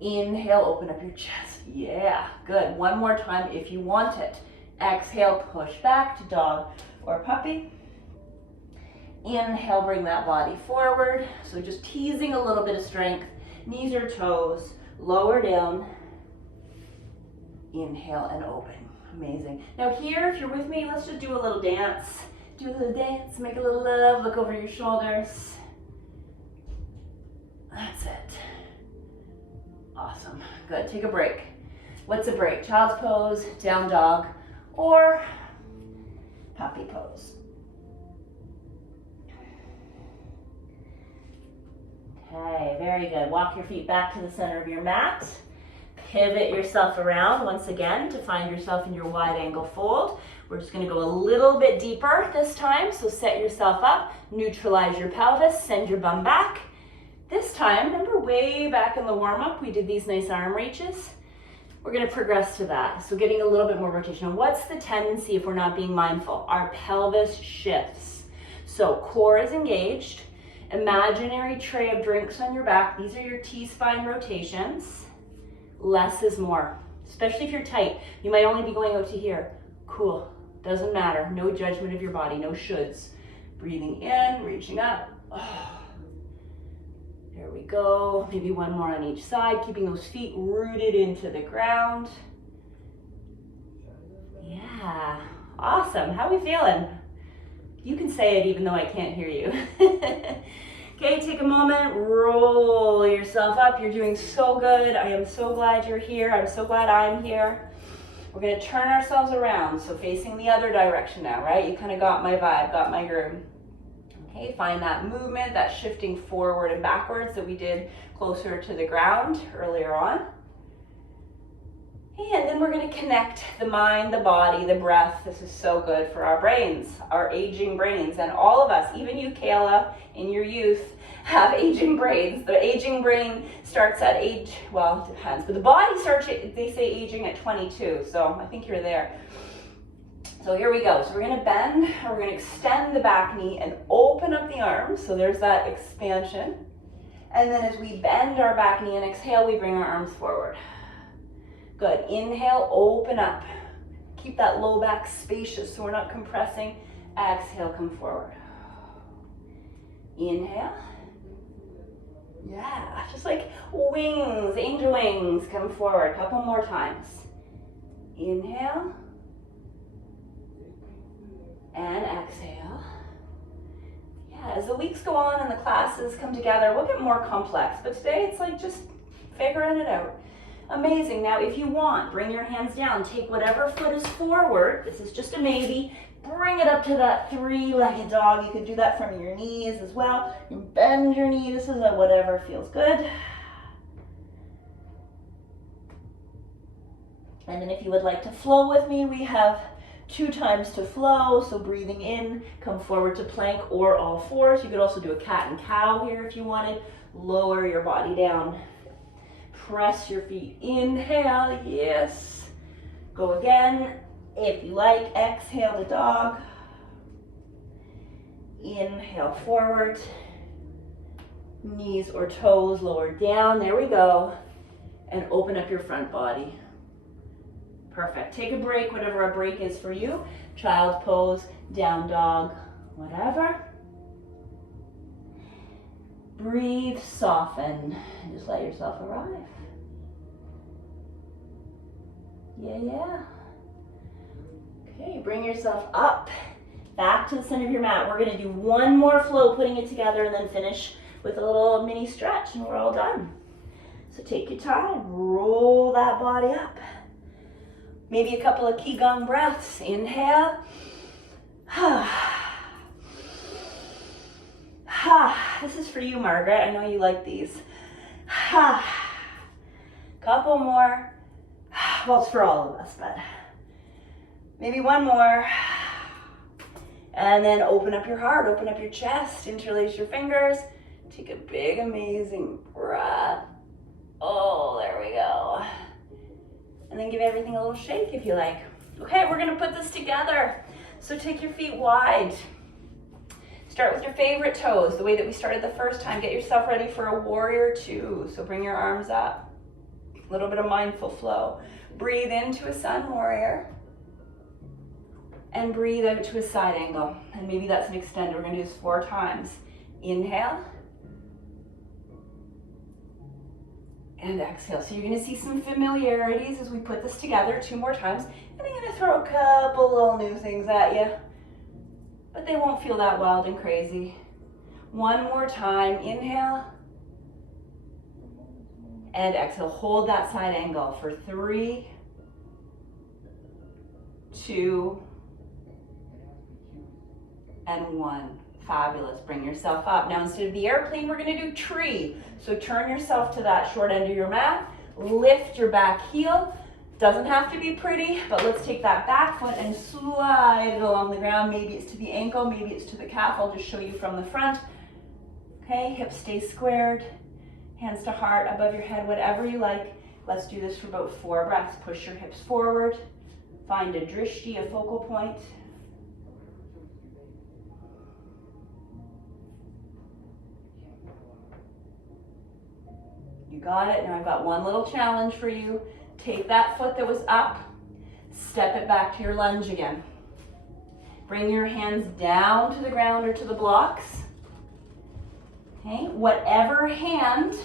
Inhale, open up your chest. Yeah, good. 1 more time if you want it. Exhale, push back to dog or puppy. Inhale, bring that body forward. So just teasing a little bit of strength. Knees or toes, lower down. Inhale and open. Amazing. Now here, if you're with me, let's just do a little dance. Do a little dance, make a little love, look over your shoulders. That's it. Awesome. Good. Take a break. What's a break? Child's pose, down dog, or puppy pose. Okay, very good. Walk your feet back to the center of your mat. Pivot yourself around once again to find yourself in your wide angle fold. We're just going to go a little bit deeper this time. So set yourself up, neutralize your pelvis, send your bum back. This time, remember way back in the warm-up, we did these nice arm reaches. We're going to progress to that. So getting a little bit more rotation. And what's the tendency if we're not being mindful? Our pelvis shifts. So core is engaged. Imaginary tray of drinks on your back. These are your T-spine rotations. Less is more, especially if you're tight. You might only be going out to here. Cool, doesn't matter. No judgment of your body, no shoulds. Breathing in, reaching up. Oh. There we go. Maybe one more on each side, keeping those feet rooted into the ground. Yeah, awesome. How are we feeling? You can say it even though I can't hear you. Okay, take a moment, roll yourself up. You're doing so good. I am so glad you're here. I'm so glad I'm here. We're gonna turn ourselves around, so facing the other direction now, right? You kind of got my vibe, got my groove. Okay, find that movement, that shifting forward and backwards that we did closer to the ground earlier on. And then we're going to connect the mind, the body, the breath. This is so good for our brains, our aging brains, and all of us, even you, Kayla, in your youth, have aging brains. The aging brain starts at age, well, it depends, but the body starts, they say aging at 22, so I think you're there. So here we go. So we're going to bend, and we're going to extend the back knee and open up the arms. So there's that expansion. And then as we bend our back knee and exhale, we bring our arms forward. Good. Inhale, open up. Keep that low back spacious so we're not compressing. Exhale, come forward. Inhale. Yeah, just like wings, angel wings, come forward. A couple more times. Inhale. And exhale. Yeah, as the weeks go on and the classes come together, we'll get more complex. But today it's like just figuring it out. Amazing. Now, if you want, bring your hands down. Take whatever foot is forward. This is just a maybe. Bring it up to that three-legged dog. You could do that from your knees as well. You can bend your knee. This is a whatever feels good. And then if you would like to flow with me, we have 2 times to flow. So breathing in, come forward to plank or all fours. You could also do a cat and cow here if you wanted. Lower your body down. Press your feet. Inhale, yes. Go again. If you like, exhale to dog. Inhale forward. Knees or toes lower down. There we go. And open up your front body. Perfect. Take a break, whatever a break is for you. Child pose, down dog, whatever. Breathe, soften, and just let yourself arrive. Yeah. Okay, bring yourself up, back to the center of your mat. We're gonna do one more flow, putting it together, and then finish with a little mini stretch, and we're all done. So take your time, roll that body up. Maybe a couple of Qigong breaths. Inhale. This is for you, Margaret. I know you like these. Couple more. Well, it's for all of us, but maybe one more. And then open up your heart, open up your chest, interlace your fingers. Take a big, amazing breath. Oh, there we go. And then give everything a little shake if you like. Okay, we're gonna put this together. So take your feet wide. Start with your favorite toes, the way that we started the first time. Get yourself ready for a warrior 2. So bring your arms up. A little bit of mindful flow. Breathe into a sun warrior. And breathe out to a side angle. And maybe that's an extend. We're gonna do this 4 times. Inhale. And exhale. So you're gonna see some familiarities as we put this together 2 more times. And I'm gonna throw a couple little new things at you, but they won't feel that wild and crazy. 1 more time. Inhale. And exhale. Hold that side angle for 3, 2, and 1. Fabulous. Bring yourself up. Now instead of the airplane, we're going to do tree. So turn yourself to that short end of your mat. Lift your back heel. Doesn't have to be pretty, but let's take that back foot and slide it along the ground. Maybe it's to the ankle, maybe it's to the calf. I'll just show you from the front. Okay, hips stay squared, hands to heart, above your head, whatever you like. Let's do this for about 4 breaths. Push your hips forward. Find a drishti, a focal point. You got it. Now I've got one little challenge for you. Take that foot that was up, step it back to your lunge again. Bring your hands down to the ground or to the blocks. Okay, whatever hand,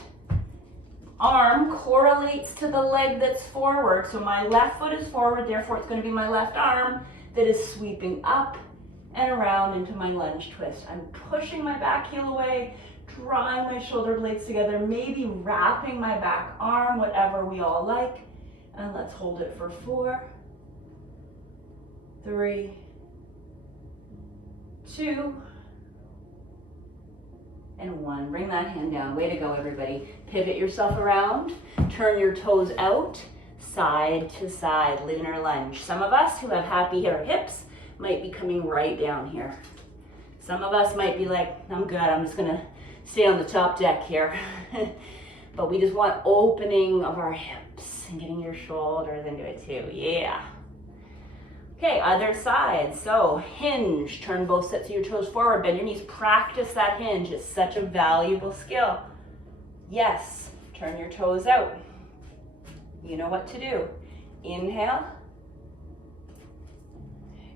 arm correlates to the leg that's forward. So my left foot is forward, therefore it's going to be my left arm that is sweeping up and around into my lunge twist. I'm pushing my back heel away, drawing my shoulder blades together, maybe wrapping my back arm, whatever we all like. And let's hold it for 4, 3, 2, and 1. Bring that hand down. Way to go, everybody. Pivot yourself around. Turn your toes out, side to side, lunar lunge. Some of us who have happy hips might be coming right down here. Some of us might be like, I'm good, I'm just gonna stay on the top deck here. But we just want opening of our hips and getting your shoulders into it too, yeah. Okay, other side. So hinge, turn both sets of your toes forward, bend your knees, practice that hinge. It's such a valuable skill. Yes, turn your toes out. You know what to do. Inhale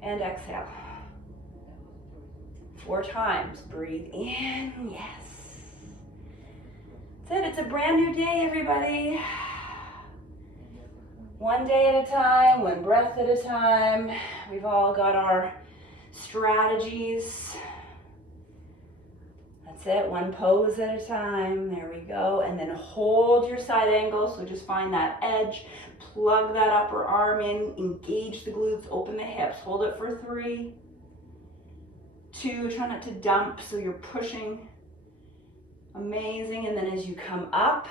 and exhale. 4 times. Breathe in, yes. That's it, it's a brand new day, everybody. One day at a time, one breath at a time. We've all got our strategies. That's it, one pose at a time. There we go. And then hold your side angle. So just find that edge, plug that upper arm in, engage the glutes, open the hips. Hold it for 3, 2, try not to dump so you're pushing. Amazing. And then as you come up,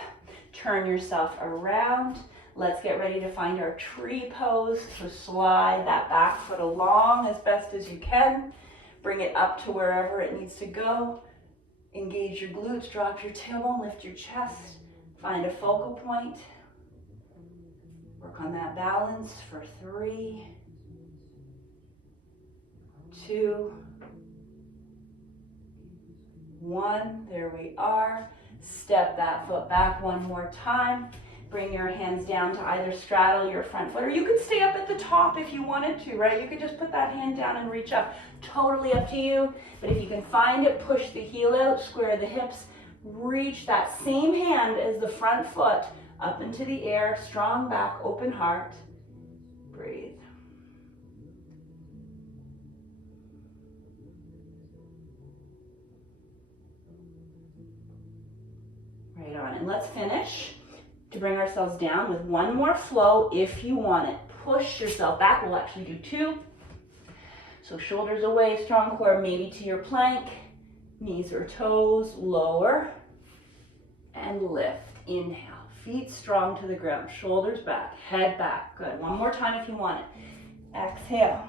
turn yourself around. Let's get ready to find our tree pose. So slide that back foot along as best as you can. Bring it up to wherever it needs to go. Engage your glutes, drop your tailbone, lift your chest. Find a focal point. Work on that balance for 3, 2, 1. There we are. Step that foot back one more time. Bring your hands down to either straddle your front foot, or you could stay up at the top if you wanted to, right? You could just put that hand down and reach up. Totally up to you. But if you can find it, push the heel out, square the hips, reach that same hand as the front foot up into the air, strong back, open heart. Breathe. Right on, and let's finish to bring ourselves down with one more flow if you want it. Push yourself back. We'll actually do 2. So shoulders away, strong core, maybe to your plank. Knees or toes, lower. And lift. Inhale. Feet strong to the ground. Shoulders back, head back. Good. One more time if you want it. Exhale.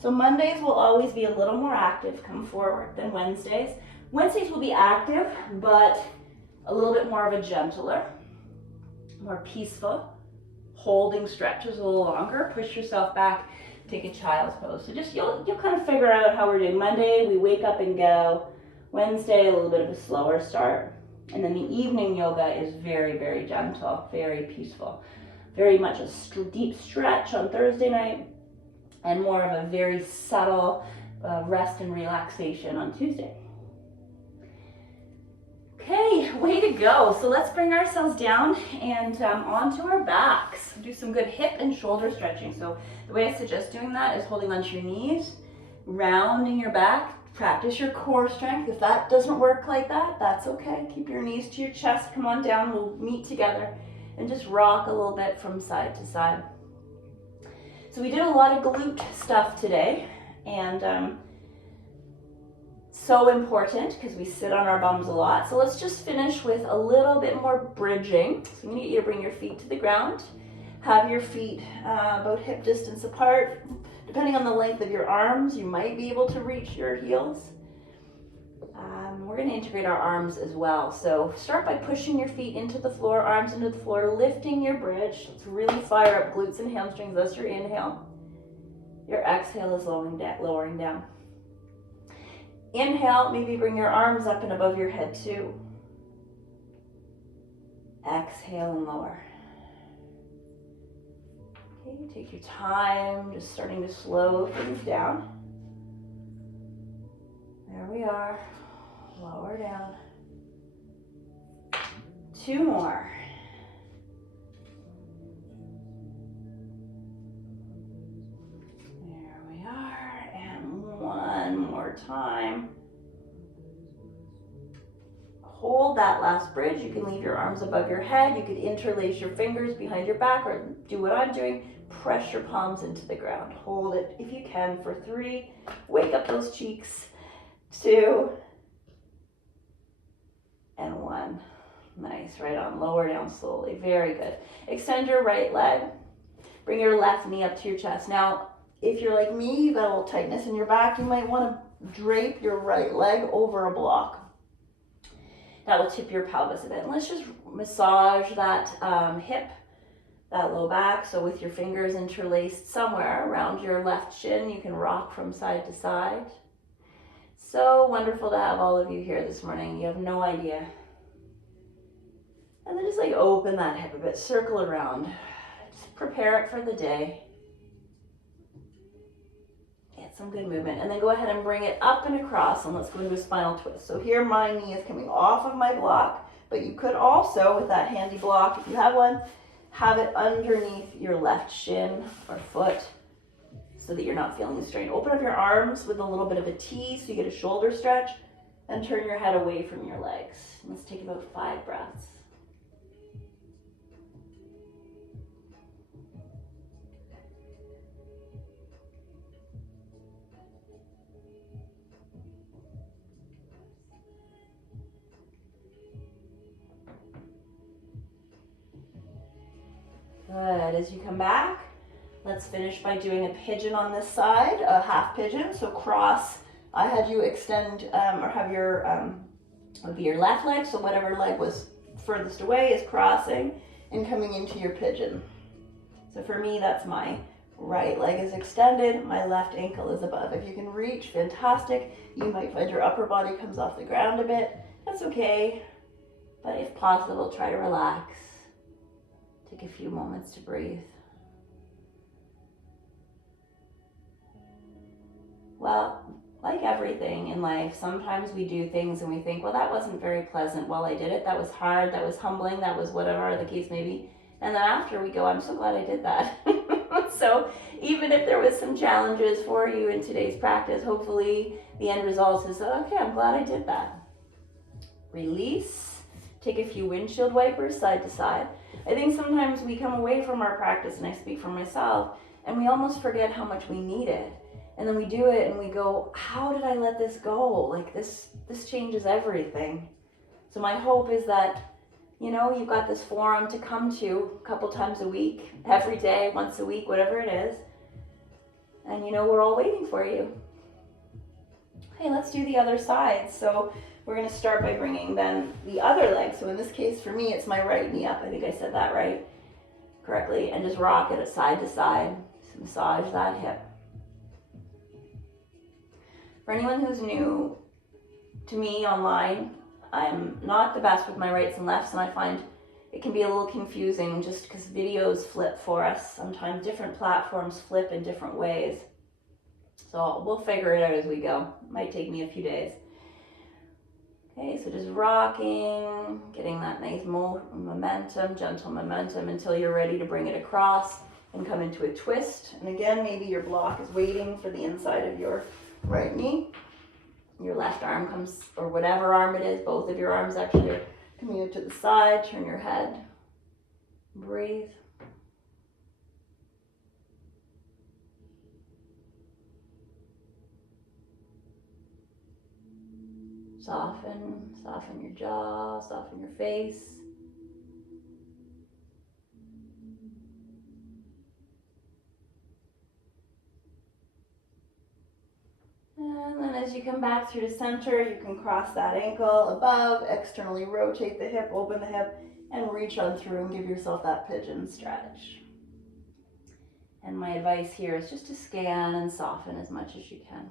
So Mondays will always be a little more active, come forward, than Wednesdays. Wednesdays will be active, but a little bit more of a gentler, more peaceful, holding stretches a little longer. Push yourself back, take a child's pose. So just you'll kind of figure out how we're doing. Monday, we wake up and go. Wednesday, a little bit of a slower start. And then the evening yoga is very, very gentle, very peaceful. Very much a deep stretch on Thursday night, and more of a very subtle rest and relaxation on Tuesday. Okay, way to go. So let's bring ourselves down and onto our backs. Do some good hip and shoulder stretching. So the way I suggest doing that is holding onto your knees, rounding your back. Practice your core strength. If that doesn't work like that, that's okay. Keep your knees to your chest. Come on down. We'll meet together and just rock a little bit from side to side. So we did a lot of glute stuff today, and So important because we sit on our bums a lot. So let's just finish with a little bit more bridging. So we need you to bring your feet to the ground. Have your feet about hip distance apart. Depending on the length of your arms, you might be able to reach your heels. We're going to integrate our arms as well. So start by pushing your feet into the floor, arms into the floor, lifting your bridge. Let's really fire up glutes and hamstrings. That's your inhale. Your exhale is lowering down. Inhale, maybe bring your arms up and above your head too. Exhale and lower. Okay, take your time, just starting to slow things down. There we are. Lower down. 2 more. There we are. And 1 more time. Hold that last bridge. You can leave your arms above your head. You could interlace your fingers behind your back or do what I'm doing. Press your palms into the ground. Hold it if you can for 3. Wake up those cheeks. 2. And 1. Nice, right on. Lower down slowly. Very good. Extend your right leg. Bring your left knee up to your chest. Now, if you're like me, you've got a little tightness in your back, you might want to drape your right leg over a block. That will tip your pelvis a bit. And let's just massage that hip, that low back. So with your fingers interlaced somewhere around your left shin, you can rock from side to side. So wonderful to have all of you here this morning. You have no idea. And then just like open that hip a bit, circle around. Just prepare it for the day. Get some good movement. And then go ahead and bring it up and across, and let's go into a spinal twist. So here my knee is coming off of my block, but you could also, with that handy block, if you have one, have it underneath your left shin or foot, so that you're not feeling the strain. Open up your arms with a little bit of a T so you get a shoulder stretch, and turn your head away from your legs. Let's take about 5 breaths. Good. As you come back, let's finish by doing a pigeon on this side, a half pigeon. So cross, I had you extend or have your, would be your left leg. So whatever leg was furthest away is crossing and coming into your pigeon. So for me, that's my right leg is extended, my left ankle is above. If you can reach, fantastic. You might find your upper body comes off the ground a bit. That's okay. But if possible, try to relax. Take a few moments to breathe. Well, like everything in life, sometimes we do things and we think, well, that wasn't very pleasant while I did it. That was hard, that was humbling, that was whatever the case may be. And then after we go, I'm so glad I did that. So even if there was some challenges for you in today's practice, hopefully the end result is, okay, I'm glad I did that. Release. Take a few windshield wipers side to side. I think sometimes we come away from our practice, and I speak for myself, and we almost forget how much we need it. And then we do it and we go, how did I let this go? Like this changes everything. So my hope is that, you know, you've got this forum to come to a couple times a week, every day, once a week, whatever it is. And you know, we're all waiting for you. Hey, let's do the other side. So we're going to start by bringing then the other leg. So in this case, for me, it's my right knee up. I think I said that right correctly. And just rock it side to side. Just massage that hip. For anyone who's new to me online, I'm not the best with my rights and lefts, and I find it can be a little confusing just because videos flip for us. Sometimes different platforms flip in different ways. So we'll figure it out as we go. It might take me a few days. Okay, so just rocking, getting that nice momentum, gentle momentum until you're ready to bring it across and come into a twist. And again, maybe your block is waiting for the inside of your right knee. Your left arm comes, or whatever arm it is, both of your arms actually are coming out to the side. Turn your head. Breathe. Soften your jaw, soften your face. And then as you come back through to center, you can cross that ankle above, externally rotate the hip, open the hip, and reach on through and give yourself that pigeon stretch. And my advice here is just to scan and soften as much as you can.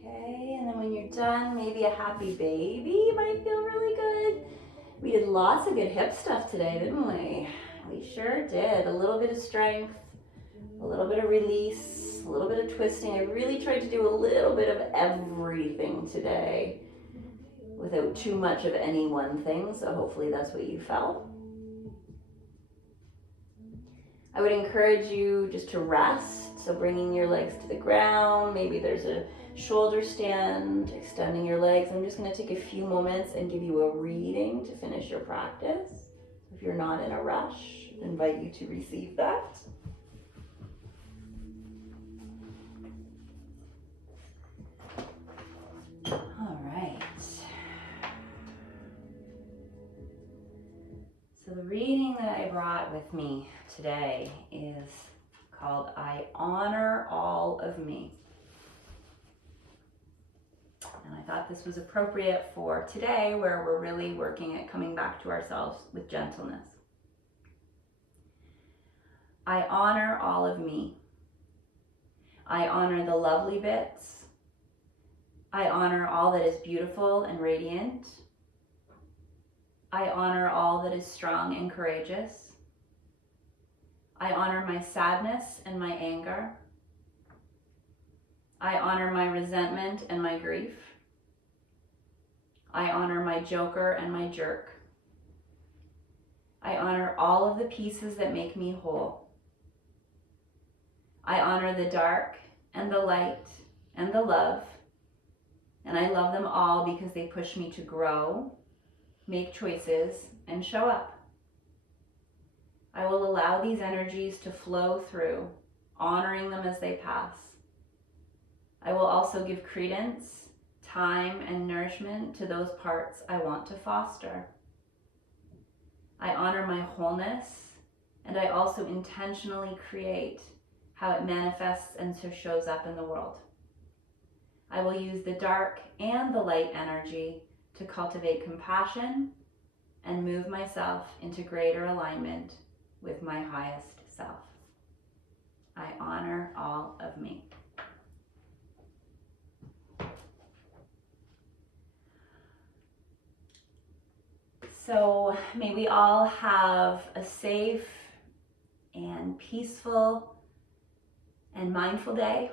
Okay, and then when you're done, maybe a happy baby might feel really good. We did lots of good hip stuff today, didn't we? We sure did. A little bit of strength, a little bit of release, a little bit of twisting. I really tried to do a little bit of everything today without too much of any one thing, so hopefully that's what you felt. I would encourage you just to rest, so bringing your legs to the ground. Maybe there's a shoulder stand, extending your legs. I'm just going to take a few moments and give you a reading to finish your practice. If you're not in a rush, I invite you to receive that. All right. So the reading that I brought with me today is called I Honor All of Me. And I thought this was appropriate for today, where we're really working at coming back to ourselves with gentleness. I honor all of me. I honor the lovely bits. I honor all that is beautiful and radiant. I honor all that is strong and courageous. I honor my sadness and my anger. I honor my resentment and my grief. I honor my joker and my jerk. I honor all of the pieces that make me whole. I honor the dark and the light and the love, and I love them all because they push me to grow, make choices, and show up. I will allow these energies to flow through, honoring them as they pass. I will also give credence, time, and nourishment to those parts I want to foster. I honor my wholeness, and I also intentionally create how it manifests and so shows up in the world. I will use the dark and the light energy to cultivate compassion and move myself into greater alignment with my highest self. I honor all of me. So may we all have a safe and peaceful and mindful day.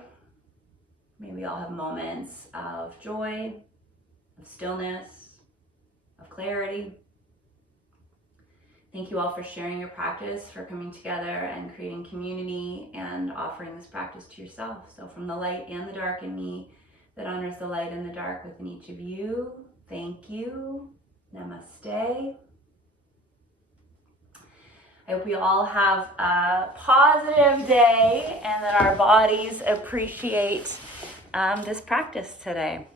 May we all have moments of joy, of stillness, of clarity. Thank you all for sharing your practice, for coming together and creating community and offering this practice to yourself. So from the light and the dark in me that honors the light and the dark within each of you, thank you. Namaste. I hope we all have a positive day and that our bodies appreciate this practice today.